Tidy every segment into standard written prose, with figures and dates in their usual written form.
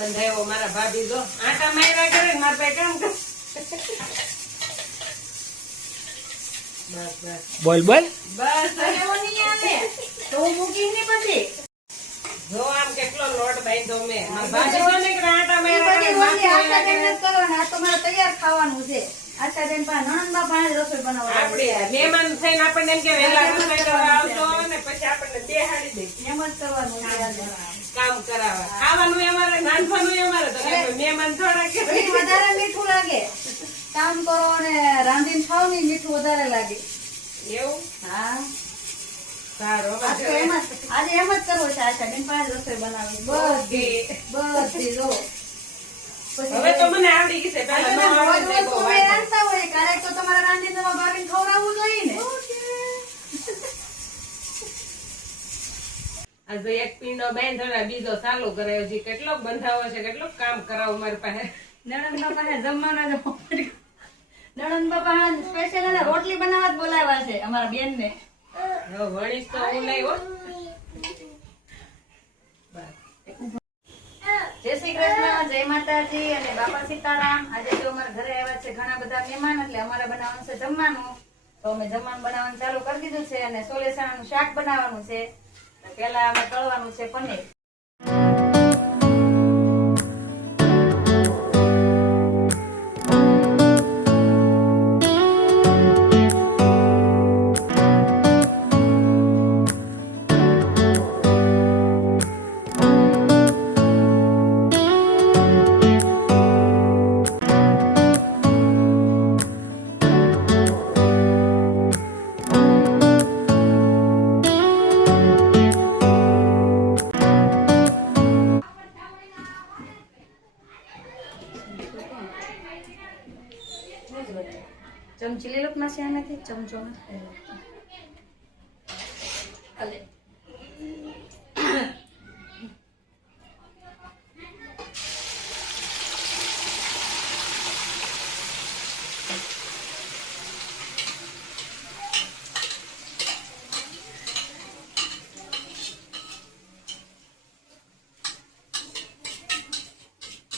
બંધાયો મારા ભાભી જો આટા માર્યા કરે ને મારા ભાઈ કામ કરે. બસ બસ બોલ બોલ. બસ એવો નહીં આવે તો હું મૂકીશ ને પછી જો આમ કેટલો લોટ બાંધ્યો મેં. મારા ભાભી જો ને કે આટા માર્યા કરે, બધી માથું આશા ઓલા બેન કરે. જ કરવાના. આ તો મારે તૈયાર ખાવાનું છે. આશા બેન પાસે નણંદબા પાસે રસોઈ બનાવવાની આપણે મહેમાન થઈને આપણને એમ કે વહેલા રસોઈ કરવા આવજો ને પછી આપણને બેહાડી દે એમ જ કરવાનું છે આજે. કામ કરાવવા. ખાવાનું અમારે, નાનવાનું અમારે તો કઈ મહેમાન થોડા કે પછી વધારે મીઠું લાગે. કામ કરો અને રાંધીને ખાવ ને મીઠું વધારે લાગે. એવું હા સારું. આજ તો એમ જ આજે એમ જ કરવું છે. આશા બેન પાસે રસોઈ બનાવવી બધી જો હવે તો મને આવડી ગઈ છે. પહેલા ન આવડે તો બહુ વાત. રાંધતા હોય ક્યારેક તો તમારે રાંધીને તમારા ભાભીને ખવડાવવું જોઈએ ને. આ જો એક પીંડો બાંધ્યો બીજો ચાલુ કરાયો છે. કેટલો બંધાવો છે, કેટલું કામ કરાવું મારી પાસે. નણંદબા પાસે જમવાના નણંદબા પાસે સ્પેશિયલ એને રોટલી બનાવવા જ બોલાવ્યા છે અમારા બેન ને. હવે વણીશ તો હું નહીં હો. જય શ્રી કૃષ્ણ, જય માતાજી અને બાપા સીતારામ. આજે જો અમારા ઘરે આવ્યા છે ઘણા બધા મહેમાન, એટલે અમારે બનાવવાનું છે જમવાનું. તો અમે જમવાનું બનાવવાનું ચાલુ કરી દીધું છે અને સોલે ચણાનું શાક બનાવવાનું છે. પેલા અમે તળવાનું છે પનીર. ચમચી લઈ લો માસી આનાથી ચમચો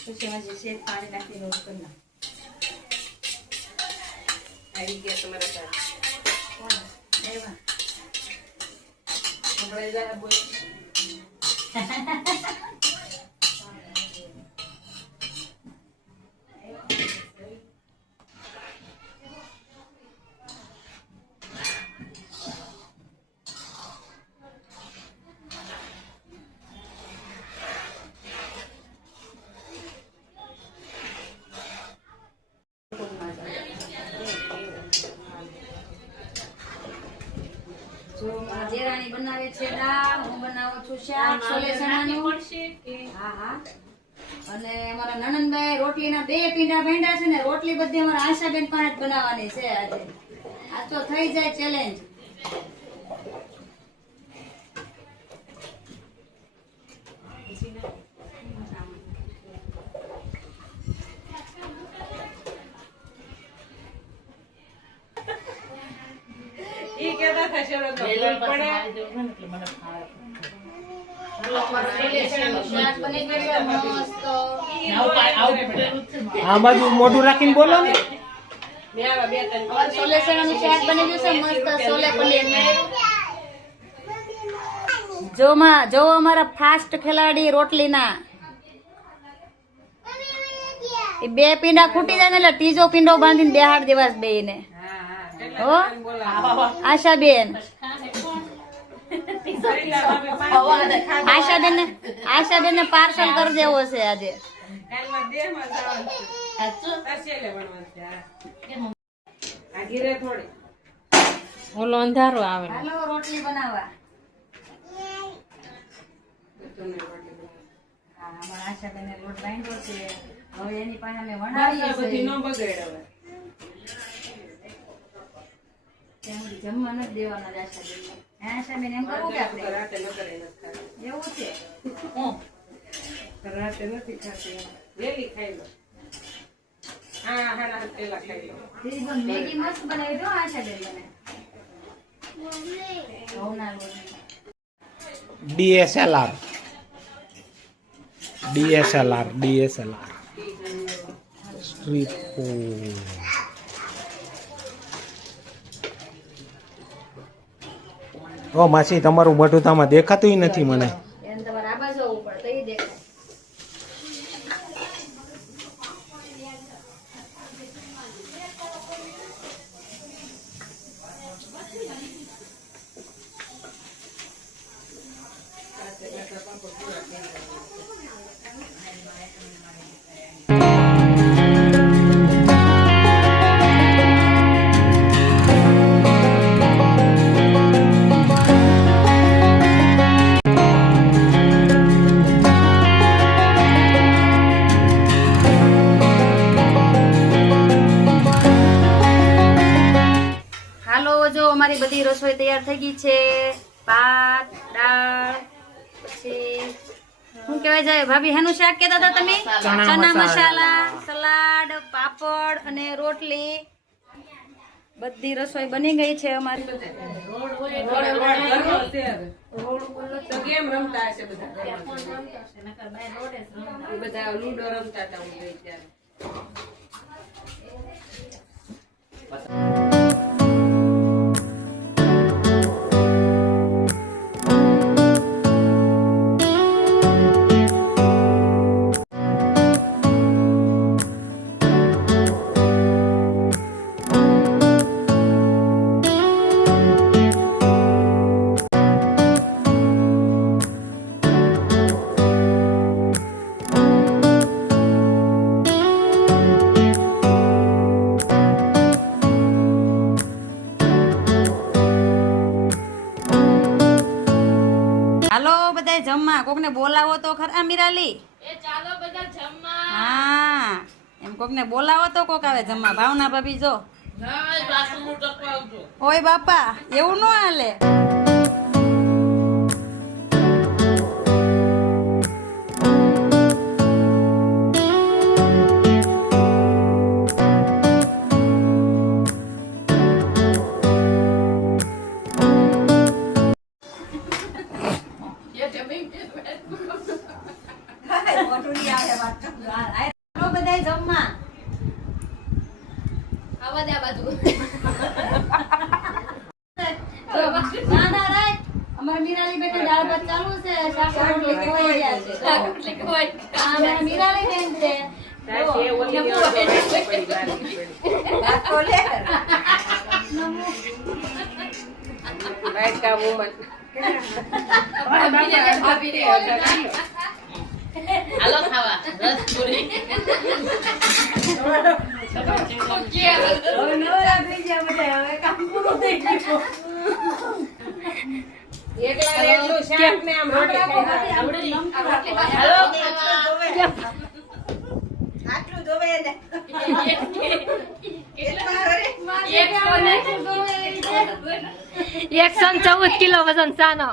પછી એમાં જે છે પાણી નાખી રોજ કરી નાખ. આવી ગયા તમારા પાસે. એવા આપણે જરા બોલ. જેરાણી બનાવે છે દાળ, હું બનાવું છું શાક સોલે ચણાનું. હા હા. અને અમારા નણંદભાઈ રોટલીના 2 પીંડા ભેંડા છે ને રોટલી બધી અમારા આશાબેન પાસે જ બનાવવાની છે આજે. આ તો થઈ જાય ચેલેન્જ. ઈ કહેતા હતા શેરો તો ભૂલ પડે. શાક બની ગયું મસ્ત. આ બાજુ મોઢું રાખીને બોલો ને. બે આવા બે ત્રણ અમારું સોલે ચણાનું શાક બની ગયું છે મસ્ત સોલે પનીરનું. જો અમારા ફાસ્ટ ખેલાડી રોટલીના એ 2 પીંડા ખૂટી જાય ને એટલે ત્રીજો પીંડો બાંધીને બેહાડ દેવાસ બેયને. હો આશાબેન, આશાબેન ને પાર્સલ કરી દેવો છે આજે. કાલમાં દેહમાં જવાનું છે. તરસેલે વણવાનું છે. આ ઘીરે થોડી ઓલો અંધારો આવે. હાલો રોટલી બનાવવા. તમને રોટલી બનાવો. હા અમારા આશાબેન ને લોટ બાંધ્યો છે. હવે એની પાસે અમે બસ વણાવીએ આ બધી છીએ. ન બગડે હવે. ત્યાં સુધી જમવા નથી દેવાના જ આશાબેન. આશાબેન એમ કરવું કે આપણે રાતે ન કરે નથી ખાતી. એવું છે. રાતે નથી ખાતી. વેલી ખાઈ લો. હા હાડા પેલા ખાઈ લો. દીદી મેગી મસ્ત બનાવી દો આશાબેન મને. ઘઉંના લોટની. DSLR. DSLR street food. ઓ માસી, તમારું મોઢું તો આમાં દેખાતું નથી મને. એને તમારે આ બાજુ આવવું પડે તો એ દેખાય. હાલો, જો અમારી બધી રસોઈ તૈયાર થઈ ગઈ છે. ભાત, દાળ, પછી શું કહેવાય જાય ભાભી, હેનું શાક કહેતા હતા તમે? ચણા મસાલા, સલાડ, પાપડ અને રોટલી. બધી રસોઈ બની ગઈ છે અમારી. રોડ તો ગેમ રમતા હશે બધા. બધા લૂડો રમતા હતા હું ગઈ ત્યારે. હાલો બધા જમવા. કોકને બોલાવો તો ખરા મીરાલી. હા, એમ કોકને બોલાવો તો કોક આવે જમવા. ભાવના ભાભી જો. ઓય બાપા, એવું ન હાલે. હાલો બધા જમવા. ના ના રાય, અમારે મીરાલી બેન દાળ ભાત ચાલુ છે. શાક રોટલી ખવાઈ ગયા છે. હા, અમારે મીરાલી બેન છે. હાલો ખાવા રસપુરી. એકલા એટલું શાક ને આમ રોટલી ખાઈ. હાલો ખાવા. આટલું જોવે ને એકસો 14 કિલો વજન સાનો.